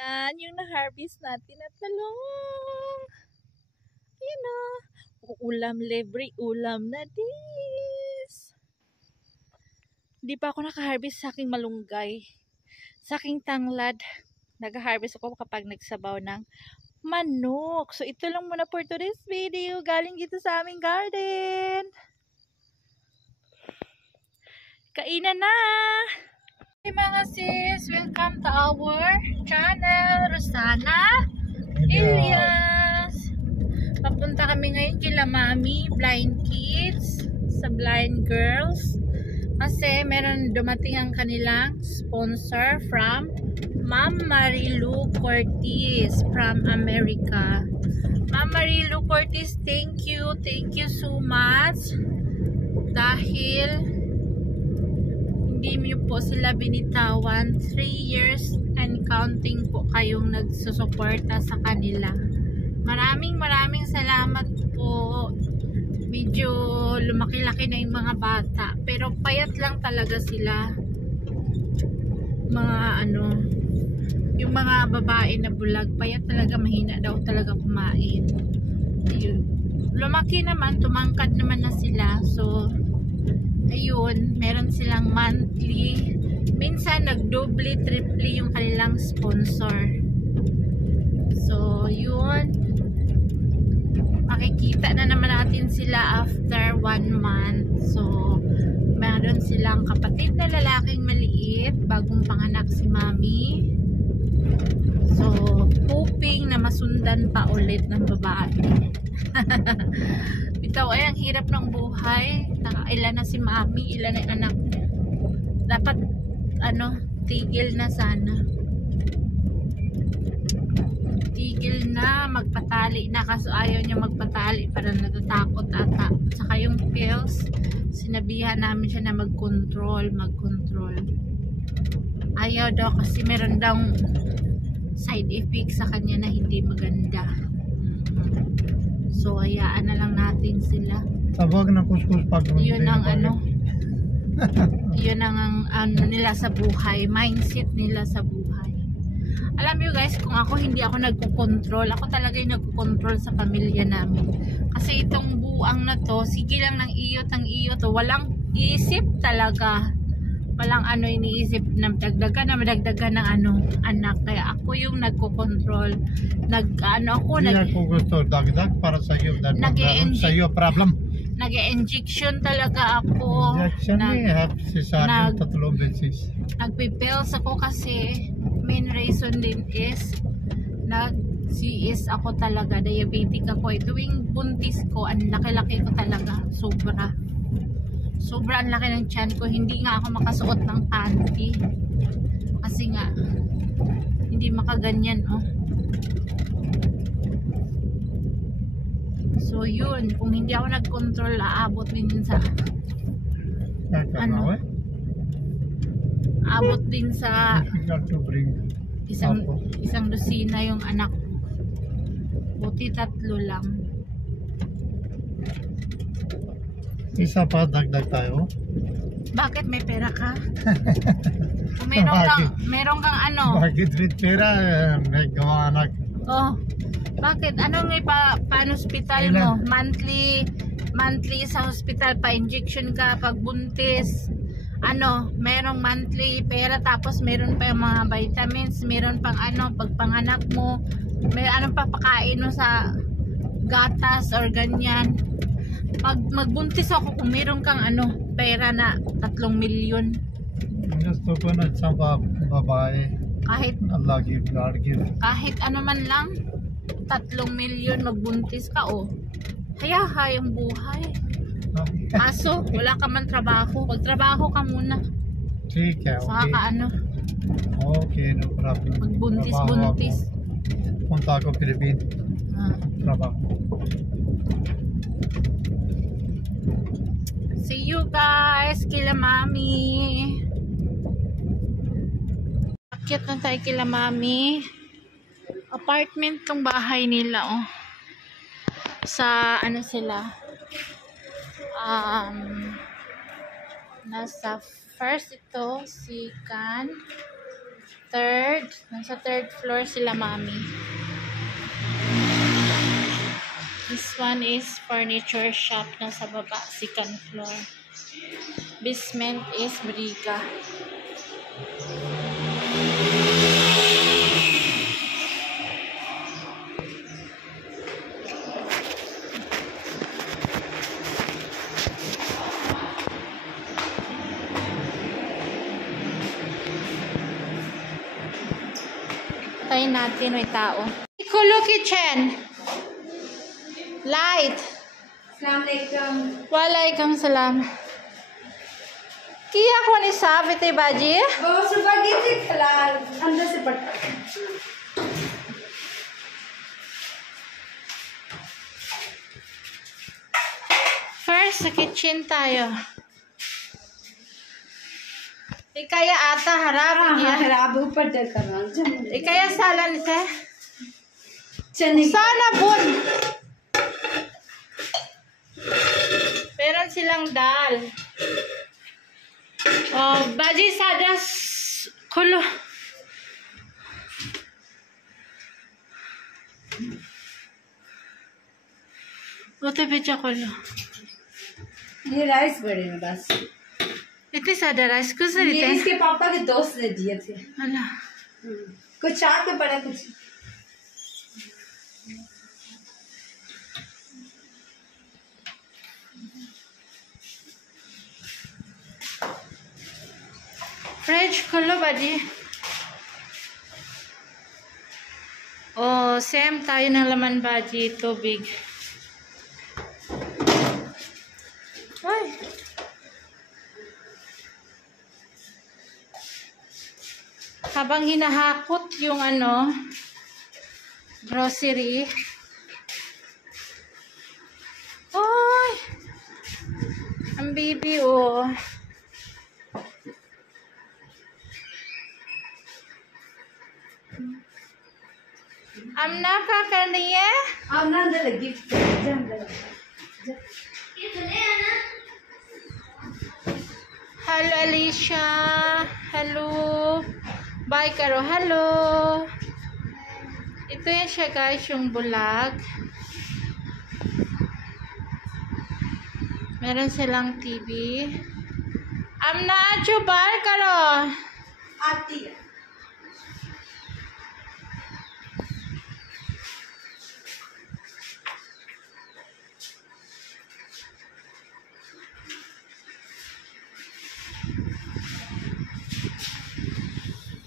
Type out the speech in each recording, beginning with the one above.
Yan, yung na-harvest natin na talong. Ayan o. Ulam libre, ulam na dis. Hindi pa ako naka-harvest sa aking malunggay. Sa aking tanglad, nag-harvest ako kapag nagsabaw ng manok. So, ito lang muna for today's video. Galing dito sa aming garden. Kainan na! Hey mga sis! Welcome to our channel, Rosana Elias! Papunta kami ngayon kila Mami, Blind Kids, sa Blind Girls. Kasi meron dumating ang kanilang sponsor from Ma'am Marilu Cortez from America. Ma'am Marilu Cortez, thank you so much. Dahil hindi niyo po sila binitawan. 3 years and counting po kayong nagsusuporta sa kanila. Maraming salamat po. Medyo lumaki-laki na yung mga bata. Pero payat lang talaga sila. Mga yung mga babae na bulag, payat talaga, mahina daw talaga kumain. Ayun. Lumaki naman, tumangkad naman na sila. So, ayun, meron silang monthly. Minsan nagdoble, triple yung kanilang sponsor. So, yun. Makikita na naman natin sila after 1 month. So, meron silang kapatid na lalaking maliit, bagong panganak si Mami. So, hoping na masundan pa ulit ng babae. Bitaw ay ang hirap ng buhay. Ilan na si Mami, ilan na yung anak niya. Dapat tigil na sana. Tigil na, magpatali na, kaso ayaw niya magpatali, parang natatakot ata. Saka yung pills, sinabihan namin siya na mag-control. Ayaw daw kasi meron daw side effects sa kanya na hindi maganda. So, hayaan na lang natin sila. Tawag na kuskus pag yun ang yun ang nila sa buhay, mindset nila sa buhay. Alam niyo guys, kung ako hindi ako nagko-control, ako talaga yung nagko-control sa pamilya namin. Kasi itong buang na to, sige lang ng iyo to, walang isip talaga. Walang iniisip na madagdagan ng anak. Kaya ako yung nagko-control. Hindi ako gusto dagdag para sa iyo. Nag-e-injection sa iyo problem. Nag-e-injection talaga ako. Injection cesarean 3 beses. Nagpipills ako kasi main reason din is nag-CS ako talaga. Diabetic ako. Tuwing buntis ko, ang laki-laki ko talaga. Sobrang laki ng tiyan ko. Hindi nga ako makasuot ng panty. Kasi nga, hindi makaganyan, oh. So, yun. Kung hindi ako nag-control, aabot din sa abot din sa isang dosina yung anak. Buti 3 lang. Isa pa dagdag tayo. Bakit may pera ka? Kung meron kang Bakit with pera may gawa anak? Oh. Bakit? Anong pan-hospital mo? Monthly sa hospital pa injection ka pag buntis. Merong monthly pera, tapos meron pa yung mga vitamins, meron pang pag panganak mo, may papakain mo sa gatas or ganyan. Pag magbuntis ako, kung meron kang pera na 3 milyon. Gusto ko na sa babae. Kahit Allah give, God give. Kahit man lang 3 milyon magbuntis ka, hayaha yung buhay. Aso, wala ka man trabaho. Pagtrabaho ka muna. Sige, okay. Saka Okay, no problem. Magbuntis. Punta ako Pilipinas. Trabaho. See you guys kila Mami. Akyat na tayo kila Mami. Apartment tong bahay nila, sa sila. Nasa first ito si Kan, Nasa third floor sila, mami. This one is furniture shop. Nasa baba, second floor. Basement is Briga. Tayin natin, may tao. Kulo kitchen. Light. Assalamualaikum. Walaikum salam. किया कोनी साफ इतने बाजी है? वो सुबह गई थी खलाल अंदर से पटा. First, sa kitchen tayo. Ikaya ata harap niya. खराब ऊपर डर कर रहा हूँ. Ikaya salan ite. चने. Sana bun. Meron silang dal. Oh, baji sadas kulo. Ote becha kulo. ये राइस बड़े में बस. इतने सादा राइस कुछ नहीं ये थे. इसके पापा के दोस्त ने दिए थे. अल्लाह. कुछ चाट में पड़ा कुछ. Fridge खुलो बाजी. Oh, same tayo ng laman baji. Tubig. Ay. Habang hinahakot yung grocery. Ay. Ang baby, oh. Amna ka karniye? अब ना अंदर लगी. Hello Alicia. Hello. Bye karo. Hello. Ito yan siya guys, yung bulag. Meron silang TV. Amna acho bar karo. आती है.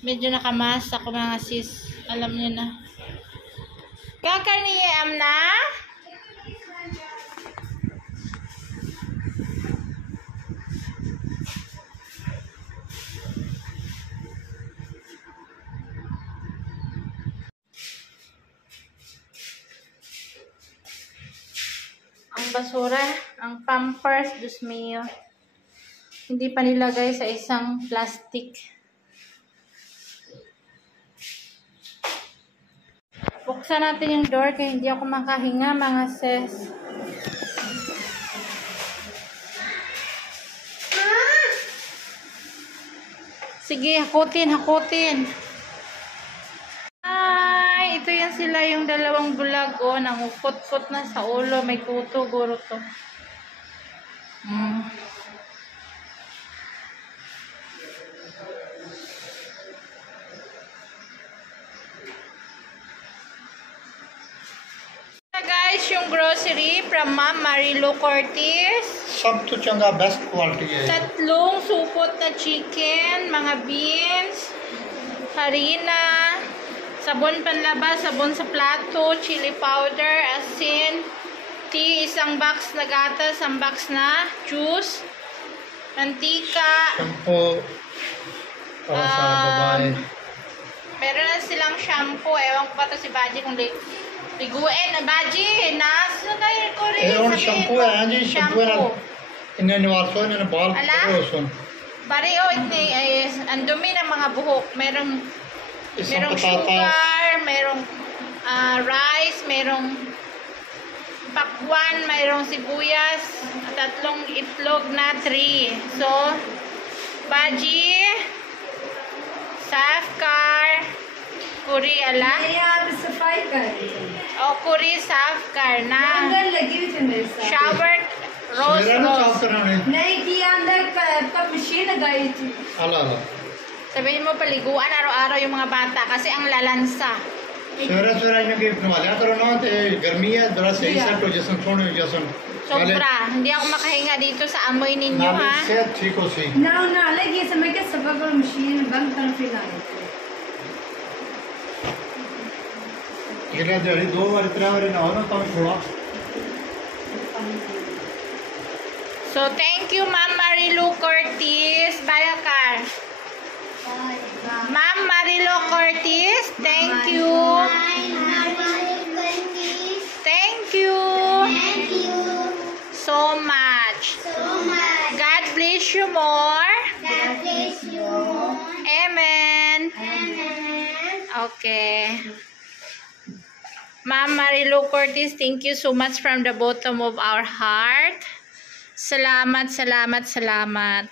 Medyo nakamas ako mga sis. Alam niyo na. Kakarniye amna? Ang basura, ang Pampers, Diyos mio. Hindi pa nilagay sa isang plastic. Buksan natin yung door kaya hindi ako makahinga mga sis. Sige, hakutin. Ay, ito yan sila yung dalawang bulag. Oh, nangukot-kot na sa ulo. May kuto, guro to. Guys, yung grocery from Ma'am Marilu Cortez. सब तो चंगा best quality है. Tatlong supot na chicken, mga beans, harina, sabon panlaba, sabon sa plato, chili powder, asin, tea, isang box na gatas, isang box na juice, mantika, Shampoo para sa babae. meron na silang shampoo. Ewan ko pa to si Baji kung liguin na Baji. Nasa kayo ko rin. ये और shampoo है जी. shampoo ना इन्हें निवासों इन्हें बाल Ala? सुन. Bareo, ang dumi ng mga buhok. Merong Isang patatas. sugar, merong rice, merong pakwan, merong sibuyas, at tatlong itlog na 3. So, Baji, Safkar. Kuri ala. मैं यहाँ पे सफाई कर रही थी O kuri Safkar na. अंदर लगी हुई थी मेरे साथ Shower rose मेरा ना साफ rose. कराने नहीं किया अंदर कब मशीन लगाई थी अला अला Sabihin mo paliguan araw-araw yung mga bata kasi ang lalansa. सवेरे सवेरे इनके नवालिया करो ना ते गर्मी है जरा सही Yeah. सेट हो जैसन छोड़ो जैसन Sobra. Hindi ako makahinga dito sa amoy ninyo नाले ha. से ठीक हो सी ना ना लगी समय के सबक और मशीन बंद तरफ ही लाई थी गिरा जड़ी 2 बार 3 बार ना हो ना तो थोड़ा So thank you Ma'am Marilu Cortez. Bayakar. Ma'am Marilu Cortez, thank you. Thank you so much. God bless you more. Amen. Okay. Ma'am Marilu Cortez, thank you so much from the bottom of our heart. Salamat, salamat, salamat.